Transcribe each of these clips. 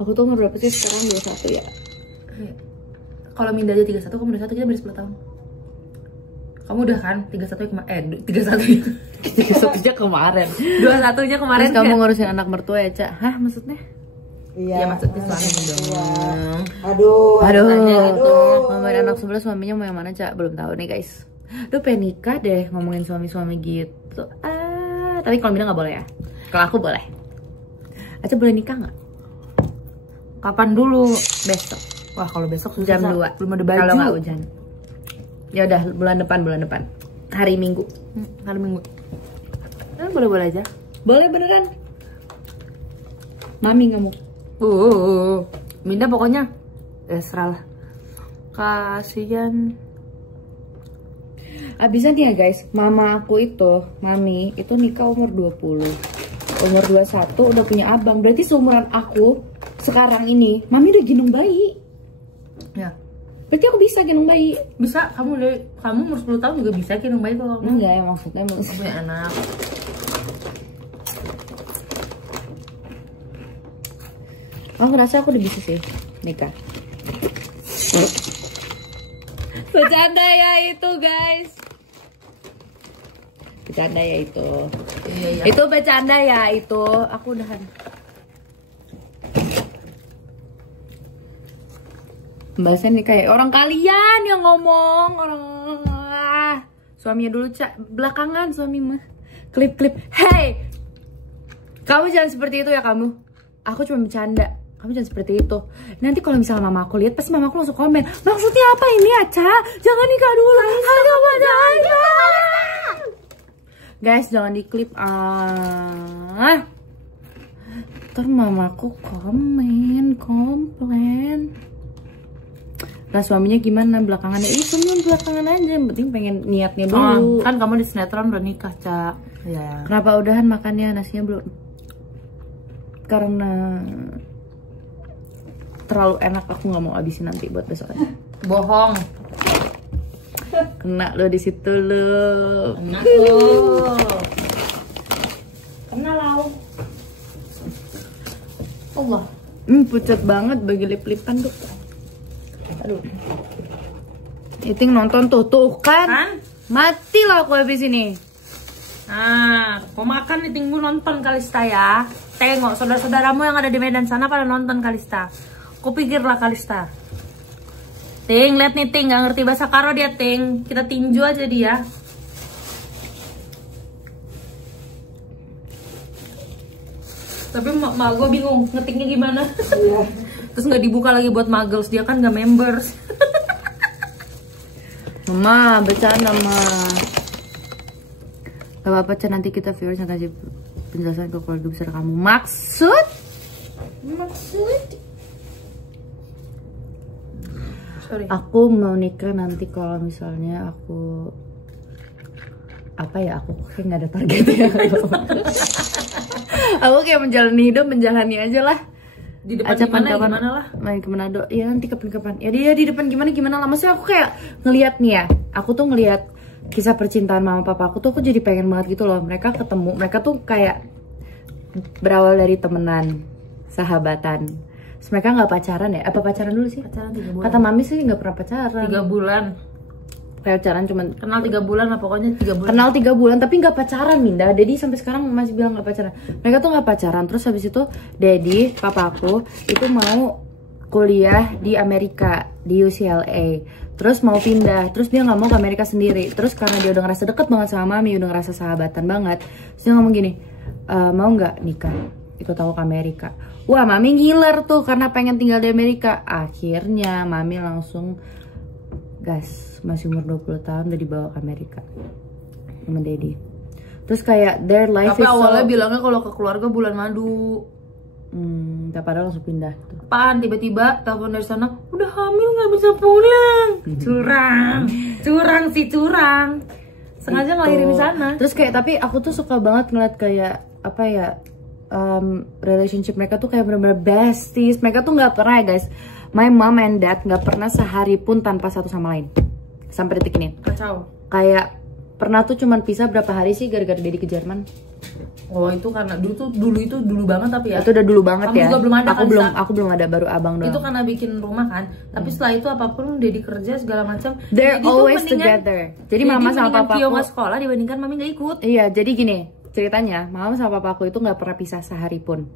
Aku tuh umur berapa sih sekarang? 21 ya. Kalau Minda aja 31, kamu 21, kita beda 10 tahun. Kamu udah kan 31 kemarin. 31-nya kemarin. 21-nya kemarin. Terus kamu ngurusin anak mertua ya, Cak? Hah, maksudnya? Iya, ya, maksudnya suami dong. Aduh. Ngomongin anak sebelah, suaminya mau yang mana, Cak? Belum tahu nih, guys. Lu pengen nikah deh ngomongin suami-suami gitu. Tapi kalau Mina nggak boleh ya. Kalau aku boleh. Aca boleh nikah nggak? Kapan dulu? Besok. Wah, kalau besok susah, jam 2. belum ada baju. Kalau nggak hujan. Ya udah, bulan depan. Hari Minggu. Hari Minggu. Boleh-boleh aja. Boleh beneran. Mami nggak mau. Minda pokoknya serah lah. Kasian. Abisan ya guys, mama aku itu, mami itu nikah umur 20. Umur 21 udah punya abang. Berarti seumuran aku sekarang ini, mami udah gendong bayi. Ya. Berarti aku bisa gendong bayi. Bisa, kamu umur 10 tahun juga bisa gendong bayi kalau kamu. Enggak ya, maksudnya punya anak. Aku ngerasa aku udah bisa sih nikah. Bercanda ya itu guys. Bercanda ya itu. Iya. Itu bercanda ya itu. Aku udahan. Pembahasan nih kayak orang kalian yang ngomong. Suaminya dulu, Cak. Belakangan suami mah. Klip. Hey, kamu jangan seperti itu ya kamu. Aku cuma bercanda. Kamu jangan seperti itu. Nanti kalau misalnya mama aku lihat, pasti mama aku langsung komen. Maksudnya apa ini, Aca? Jangan nikah dulu. Guys, jangan diklip. Ntar mamaku komplain. Nah, suaminya gimana belakangannya? Itu belakangan aja. Yang penting pengen niatnya dulu. Kan kamu di sinetron udah nikah, Cak. Ya. Kenapa udahan makannya? Nasinya belum? Karena terlalu enak, aku nggak mau habisin nanti buat besok aja. Bohong. Kena lo di situ lo. Kena lau. Allah. Pucat banget bagi lip-lipan tuh. Aduh. Iting nonton tuh kan? Mati lah aku habis ini. Mau makan nih, tinggu nonton Kalista ya. Tengok saudara-saudaramu yang ada di Medan sana pada nonton Kalista. Kupikirlah Kalista. Ting, lihat nih Ting, nggak ngerti bahasa Karo dia Ting. Kita tinju aja dia. Tapi mak gue bingung ngetiknya gimana. Iya. Terus nggak dibuka lagi buat muggles, dia kan nggak members. Mama, bercanda mah. Gak apa-apa, Cak, nanti kita viewers yang kasih penjelasan ke keluarga besar kamu. Maksud? Sorry. Aku mau nikah nanti kalau misalnya aku aku kayak nggak ada target ya. Aku kayak menjalani aja lah. Di depan gimana lah? Main ke Manado. Ya nanti kapan-kapan. Ya dia di depan gimana lah. Maksudnya aku kayak ngelihat nih ya. Aku tuh ngelihat kisah percintaan mama papa aku tuh, aku jadi pengen banget gitu loh. Mereka ketemu, mereka tuh kayak berawal dari temenan, sahabatan. Terus mereka nggak pacaran ya? Apa pacaran dulu sih? Pacaran 3 bulan. Kata mami sih nggak pernah pacaran. 3 bulan. Pacaran cuman kenal 3 bulan lah, pokoknya 3 bulan. Kenal 3 bulan tapi nggak pacaran, Minda. Daddy sampai sekarang masih bilang nggak pacaran. Mereka tuh nggak pacaran. Terus habis itu Daddy, papaku itu mau kuliah di Amerika, di UCLA. Terus mau pindah, terus dia nggak mau ke Amerika sendiri. Terus karena dia udah ngerasa deket banget sama mami, udah ngerasa sahabatan banget, terus dia ngomong gini, mau nggak nikah, ikut aku ke Amerika. Wah, mami ngiler tuh karena pengen tinggal di Amerika. Akhirnya mami langsung gas, masih umur 20 tahun udah dibawa ke Amerika sama Daddy. Terus kayak their life tapi is awalnya bilangnya kalau ke keluarga bulan madu. Padahal langsung pindah tuh. Apaan, tiba-tiba telepon dari sana, udah hamil nggak bisa pulang. Curang. Sengaja ngelahirin di sana. Terus kayak, tapi aku tuh suka banget ngeliat kayak apa ya, relationship mereka tuh kayak bener-bener besties. Mereka tuh nggak pernah ya guys, my mom and dad nggak pernah sehari pun tanpa satu sama lain sampai detik ini. Kacau. Kayak pernah tuh cuman pisah berapa hari sih gara-gara Daddy ke Jerman. Oh itu karena dulu banget tapi ya. Itu udah dulu banget. Kamu ya. juga belum ada kan, Aku belum ada, baru abang doang. Itu karena bikin rumah kan. Tapi setelah itu apapun Dedi kerja segala macam. They're always together. Jadi mama sama papa Kio aku nggak sekolah dibandingkan mami nggak ikut. Iya, jadi gini ceritanya, mama sama papa aku itu nggak pernah pisah sehari pun.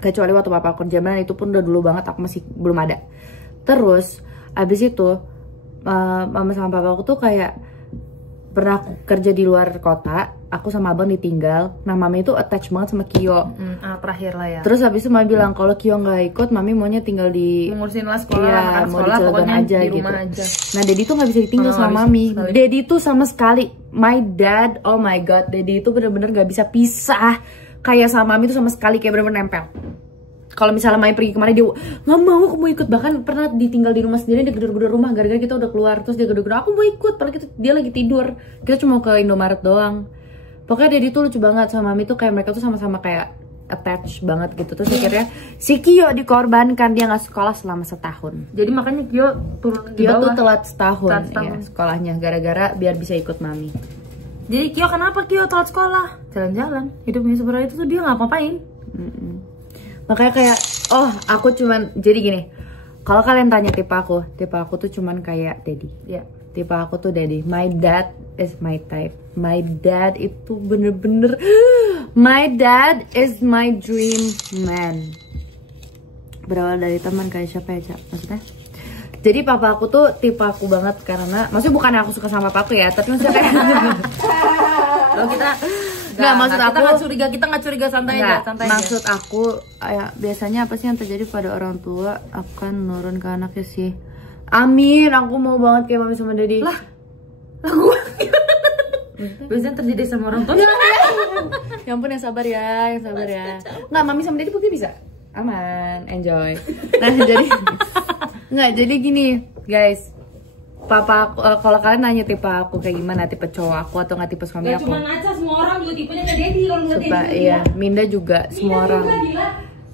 Kecuali waktu papa aku kerja, itu pun udah dulu banget, aku masih belum ada. Terus abis itu mama sama papa aku tuh kayak pernah kerja di luar kota, aku sama abang ditinggal. Nah mami itu attach banget sama Kio. Terakhir lah ya. Terus habis itu mami bilang kalau Kio nggak ikut, mami maunya tinggal di ngurusin lah sekolah, iya, anak mau sekolah, di pokoknya aja di gitu. rumah aja. Nah Dedi tuh nggak bisa ditinggal sama mami. Dedi tuh sama sekali, my dad, oh my god, Dedi itu bener-bener nggak bisa pisah. Kayak sama mami tuh sama sekali kayak bener-bener nempel. Kalau misalnya Mami pergi kemana dia nggak mau, aku mau ikut. Bahkan pernah ditinggal di rumah sendiri, dia gedor-gedor rumah gara-gara kita udah keluar. Terus dia gedor-gedor, aku mau ikut, padahal dia lagi tidur. Kita cuma ke Indomaret doang. Pokoknya Dedi tuh lucu banget sama Mami tuh, kayak mereka tuh sama-sama kayak attach banget gitu. Terus akhirnya si Kio dikorbankan, dia nggak sekolah selama setahun. Jadi makanya Kio turun di Kio bawah. tuh telat setahun. Ya, sekolahnya gara-gara biar bisa ikut Mami. Jadi Kio kenapa Kio telat sekolah? Jalan-jalan. Hidupnya sebenarnya itu tuh dia nggak ngapain. Makanya kayak, oh aku cuman, jadi gini, kalau kalian tanya tipe aku tuh cuman kayak Dedi. Ya. Tipe aku tuh Dedi. My dad is my type. My dad itu bener-bener, my dad is my dream man. Berawal dari teman kayak siapa ya, Cak? Maksudnya? Jadi papa aku tuh tipe aku banget karena, maksudnya bukan aku suka sama papa aku ya, tapi maksudnya kayak Kalau kita nggak, maksud aku kita nggak curiga, santai aja, santai aja. Maksud aku ya, biasanya apa sih yang terjadi pada orang tua akan nurun ke anaknya sih. Amin, aku mau banget kayak mami sama Dedi. Lah gue biasanya terjadi sama orang tua. Ya ampun, yang sabar ya, yang sabar ya. Nggak, mami sama Dedi pokoknya bisa. Aman, enjoy. Nah jadi nggak, jadi gini guys, papa aku, kalau kalian nanya tipe aku kayak gimana, tipe cowok aku atau nggak tipe suami aku? Cuma Aca, semua orang juga tipenya kayak Dedi. Kalau nggak Dedi, iya, Minda juga, semua orang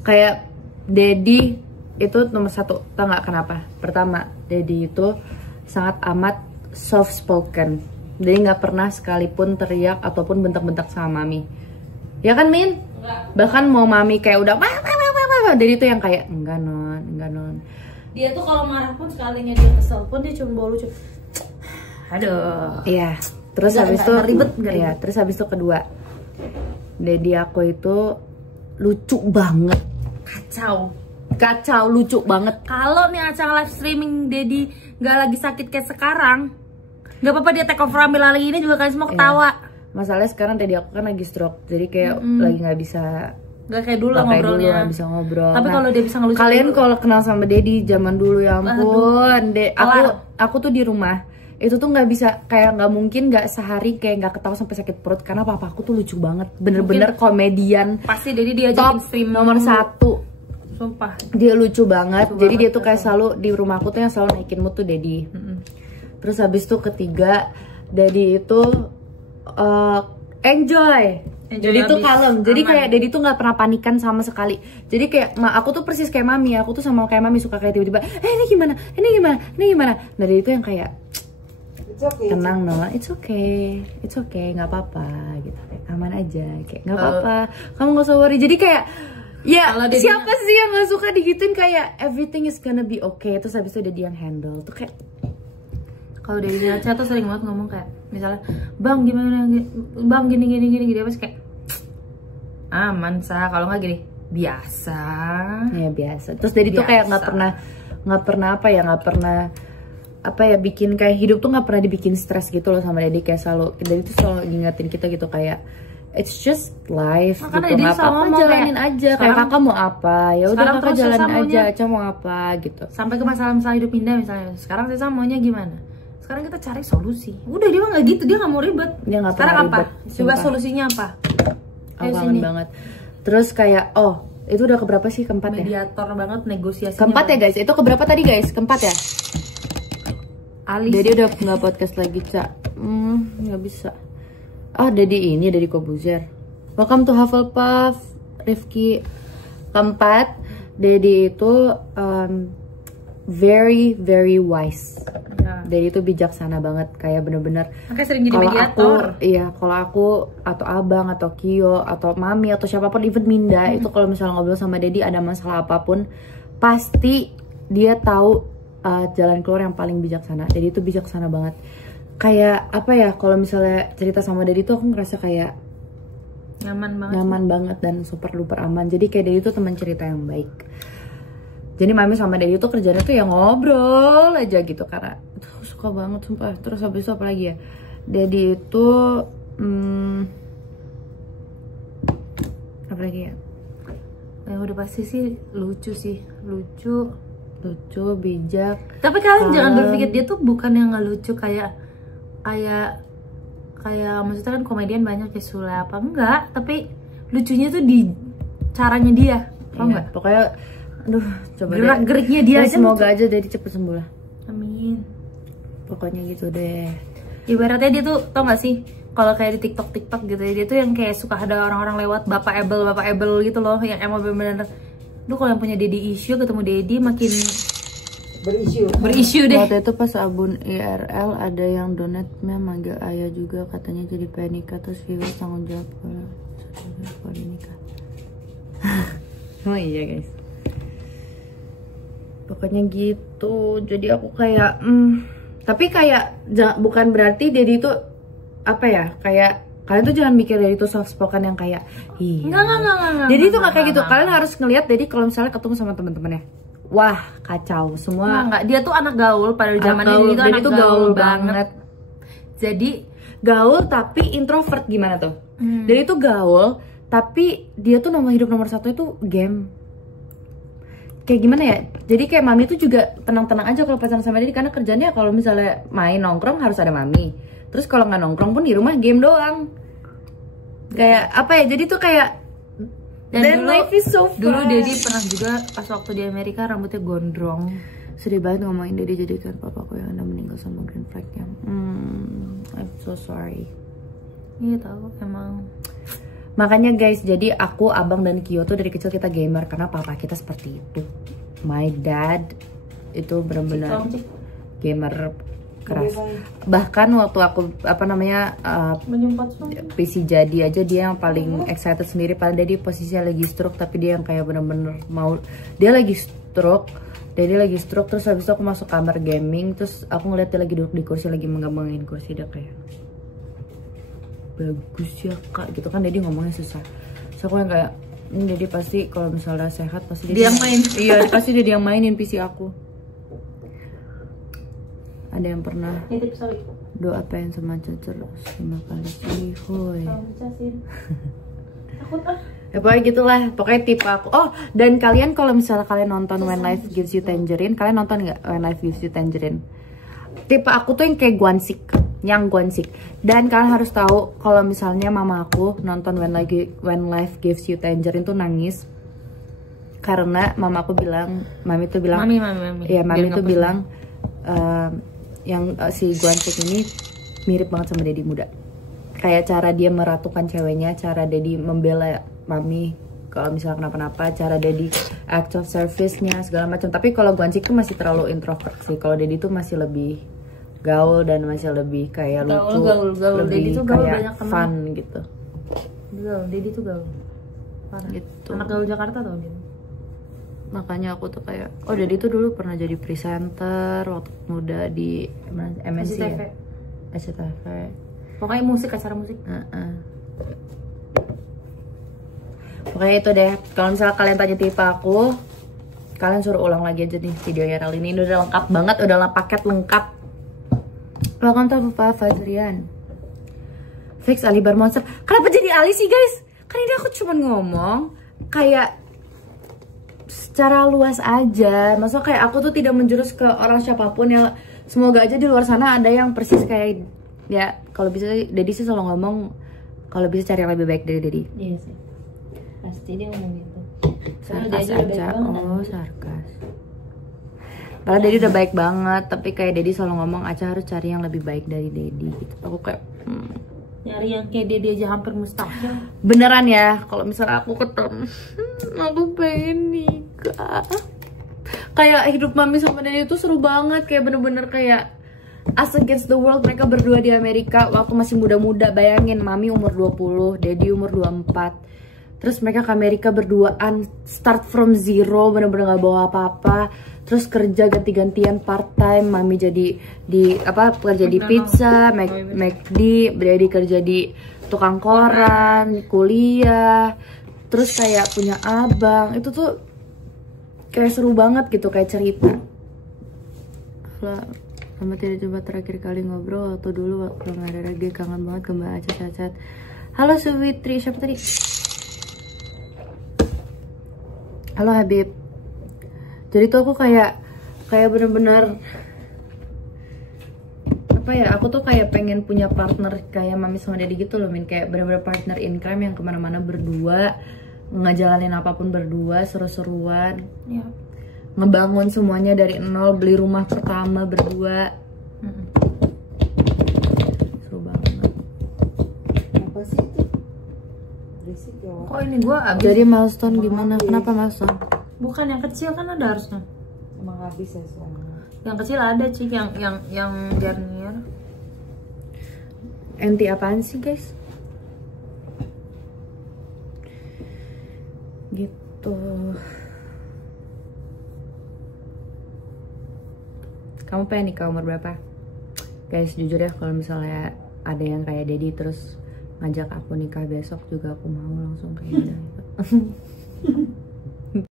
kayak Dedi itu nomor satu. Tau nggak kenapa? Pertama, Dedi itu sangat amat soft spoken. Jadi nggak pernah sekalipun teriak ataupun bentak-bentak sama mami. Ya kan Min? Enggak. Bahkan mau mami kayak udah Dedi tuh yang kayak enggak non. Dia tuh kalau marah pun, sekalinya dia kesel pun dia cuma bawa lucu. Aduh. Iya. Terus habis itu ribet. Iya, terus habis itu kedua, Dedi aku itu lucu banget. Kacau lucu banget. Kalau nih acara live streaming Dedi nggak lagi sakit kayak sekarang, nggak apa-apa dia take over ambil alih ini juga kalian semua ketawa. Masalahnya sekarang Dedi aku kan lagi stroke, jadi kayak lagi nggak bisa. Gak kayak dulu ngobrolnya. Gak bisa ngobrol. Tapi kalau dia bisa ngelucu. Kalian kalau kenal sama Dedi zaman dulu, ya ampun. Aku tuh di rumah itu tuh nggak bisa, kayak nggak mungkin nggak sehari kayak nggak ketawa sampai sakit perut, karena papa aku tuh lucu banget, bener-bener komedian. Pasti Dedi diajakin stream nomor 1. Sumpah. Dia lucu banget. Jadi dia tuh kayak selalu di rumah aku tuh yang selalu naikin mood tuh Dedi. Terus habis itu ketiga, Dedi itu enjoy. Jadi tuh kalem. Jadi kayak Dedi tuh nggak pernah panikan sama sekali. Jadi kayak aku tuh persis kayak mami. Aku tuh sama kayak mami suka kayak tiba-tiba, ini gimana? Nah Dedi tuh yang kayak tenang no, it's okay, nggak apa-apa gitu, aman aja, kayak nggak apa-apa, kamu nggak usah worry. Jadi kayak ya siapa sih yang nggak suka digituin, kayak everything is gonna be okay. Terus habis itu Dedi yang handle tuh kayak, kalau dari Aca tuh sering banget ngomong kayak misalnya, bang gimana, bang gini apa sih, kayak aman sah, kalau nggak gini biasa. Ya biasa. Terus Dedi tuh kayak nggak pernah bikin kayak hidup tuh nggak pernah dibikin stres gitu loh sama Dedi. Kayak selalu Dedi tuh selalu ngingetin kita gitu kayak it's just life gitu, nggak apa-apa, jalanin aja. Kayak kakak mau apa, ya udah kakak jalanin aja. Aca mau apa gitu. Sampai ke masalah-masalah hidup Minda misalnya, sekarang Sisa maunya gimana? Sekarang kita cari solusi. Udah, dia mah nggak gitu, dia nggak mau ribet. Dia nggak sekarang ribet, apa? Coba solusinya apa? Aku kangen banget. Terus kayak itu udah keberapa sih, keempat ya? Mediator banget negosiasinya. Keempat ya guys, itu keberapa tadi guys? Keempat ya? Alis. Dedi udah nggak podcast lagi, Cak. Nggak bisa. Dedi Kobuzer. Welcome to Hufflepuff, Rifki. Keempat, Dedi itu very very wise. Ya. Daddy itu bijaksana banget, kayak bener-bener. Makanya sering jadi Kalau mediator. kalau aku atau abang atau Kio atau mami atau siapapun, even Minda itu kalau misalnya ngobrol sama Daddy ada masalah apapun, pasti dia tahu jalan keluar yang paling bijaksana. Daddy itu bijaksana banget. Kayak apa ya, kalau misalnya cerita sama Daddy tuh aku ngerasa kayak nyaman banget dan super duper aman. Jadi kayak Daddy itu teman cerita yang baik. Jadi mami sama Daddy tuh kerjanya tuh yang ngobrol aja gitu, karena suka banget sumpah. Terus habis itu apa lagi ya, Daddy itu apa lagi ya, udah pasti sih lucu sih, lucu, bijak. tapi kalian jangan berpikir dia tuh bukan yang nggak lucu, kayak maksudnya kan komedian banyak ya Sule apa enggak, tapi lucunya tuh di caranya dia, tau nggak? Pokoknya aduh, coba gerak-geriknya dia aja semoga aja Daddy cepet sembuh lah, amin. pokoknya gitu deh. Ibaratnya dia tuh tau gak sih, kalau kayak di TikTok gitu ya, dia tuh yang kayak suka ada orang-orang lewat bapak able gitu loh, yang emang bener-bener lu kalau yang punya daddy issue ketemu Daddy makin berisu deh. Waktu itu pas abun IRL ada yang donatnya manggil ayah juga, katanya jadi pengen nikah, terus viewers tanggung jawab kalau nikah. Emang iya guys, pokoknya gitu. Jadi aku kayak tapi kayak bukan berarti Daddy itu apa ya, kayak kalian tuh jangan mikir Daddy itu soft spoken yang kayak enggak. Jadi itu nggak kayak gitu. Kalian harus ngelihat Daddy kalau misalnya ketemu sama teman-temannya, wah kacau semua. Enggak, dia tuh anak gaul pada zamannya. Dia tuh gaul banget. Jadi gaul tapi introvert gimana tuh? Jadi itu gaul tapi dia tuh hidup nomor satu itu game. Kayak gimana ya? Jadi kayak mami tuh juga tenang-tenang aja kalau pacaran sama dia, karena kerjanya kalau misalnya main nongkrong harus ada mami. Terus kalau nggak nongkrong pun di rumah game doang. Kayak apa ya? Jadi tuh kayak dan life is so fun. Dulu Daddy pernah juga pas waktu di Amerika rambutnya gondrong. Sedih banget ngomongin Daddy jadikan papaku yang udah meninggal sama green flag-nya. I'm so sorry. Iya tahu emang. Makanya guys, jadi aku, abang dan Kio tuh dari kecil kita gamer karena papa kita seperti itu. My dad itu benar-benar gamer keras. Bahkan waktu aku PC jadi aja dia yang paling excited sendiri. Padahal Daddy posisinya lagi stroke, tapi dia yang kayak bener-bener mau, dia lagi stroke, terus habis itu aku masuk kamar gaming, terus aku ngeliat dia lagi duduk di kursi lagi menggembangin kursi, dia kayak bagus ya kak gitu kan. Daddy ngomongnya susah, so aku yang kayak ini Daddy pasti kalau misalnya sehat pasti dia yang main. Iya pasti dia yang mainin PC aku. Ada yang pernah doa pengen sama Cacer 5 kali cihoy. Takut ah. Ya pokoknya gitulah, pokoknya tipe aku. Oh, dan kalian kalau misalnya kalian nonton When Life Gives You Tangerine, kalian nonton nggak When Life Gives You Tangerine? Tipe aku tuh yang kayak Gwansik, yang Gwansik. Dan kalian harus tahu kalau misalnya mama aku nonton When Life Gives You Tangerine tuh nangis karena mami tuh bilang, iya mami tuh bilang yang si Gwansik ini mirip banget sama Daddy muda. Kayak cara dia meratukan ceweknya, cara Daddy membela mami kalau misalnya kenapa-napa, cara Daddy act of service-nya segala macam. Tapi kalau Gwansik tuh masih terlalu introvert sih. Kalau Daddy tuh masih lebih gaul dan masih lebih kayak lucu, lebih kayak fun gitu. Daddy tuh gaul. Parah. Gitu. Anak gaul Jakarta tau dia. Makanya aku tuh kayak, oh Daddy tuh dulu pernah jadi presenter waktu muda di MNC ya? SCTV. Pokoknya musik, acara musik. Pokoknya itu deh. Kalau misalnya kalian tanya tipe aku, kalian suruh ulang lagi aja nih video IRL ini. Ini udah lengkap banget, udah paket lengkap. Welcome to Papa Fazrian. Fix Ali Bar Monster. Kenapa jadi Ali sih guys? Kan ini aku cuma ngomong kayak secara luas aja. Maksudnya kayak aku tuh tidak menjurus ke orang siapapun ya. Semoga aja di luar sana ada yang persis kayak, ya kalau bisa Daddy sih selalu ngomong kalau bisa cari yang lebih baik dari Daddy. Iya sih, pasti dia ngomong gitu. Sarkas aja, oh sarkas. Padahal Daddy udah baik banget, tapi kayak Daddy selalu ngomong Aca harus cari yang lebih baik dari Daddy gitu. Aku kayak nyari yang kayak Daddy aja hampir mustahil. Beneran ya, kalau misalnya aku ketemu aku pengen nikah. Kayak hidup mami sama daddy itu seru banget, kayak bener-bener kayak us against the world. Mereka berdua di Amerika waktu masih muda-muda. Bayangin, mami umur 20, daddy umur 24. Terus mereka ke Amerika berduaan, start from zero, bener-bener gak bawa apa-apa. Terus kerja ganti-gantian part time. Mami jadi kerja di pizza, McD, daddy kerja di tukang koran, kuliah. Terus kayak punya abang. Itu tuh kayak seru banget gitu, kayak cerita. Lama tidak coba terakhir kali ngobrol waktu dulu waktu nggak ada lagi, kangen banget kembali aja cacat. Halo Suwitri, siapa tadi? Halo Habib. Jadi tuh aku kayak bener-bener apa ya? Aku tuh kayak pengen punya partner kayak mami sama daddy gitu loh, Min. Kayak bener-bener partner in crime yang kemana-mana berdua, ngejalanin apapun berdua, seru-seruan. Ya. Ngebangun semuanya dari nol, beli rumah pertama berdua. Seru banget. Apa sih itu? Berisik ya. Kok ini gua abis? Jadi milestone gimana? Kenapa milestone? Bukan yang kecil kan ada harusnya. Emang habis ya soalnya. Yang kecil ada Cik, yang Garnier. Anti apaan sih guys? Gitu. Kamu pengen nikah umur berapa? Guys, jujur ya, kalau misalnya ada yang kayak Dedi terus ngajak aku nikah besok juga aku mau langsung kayak gitu.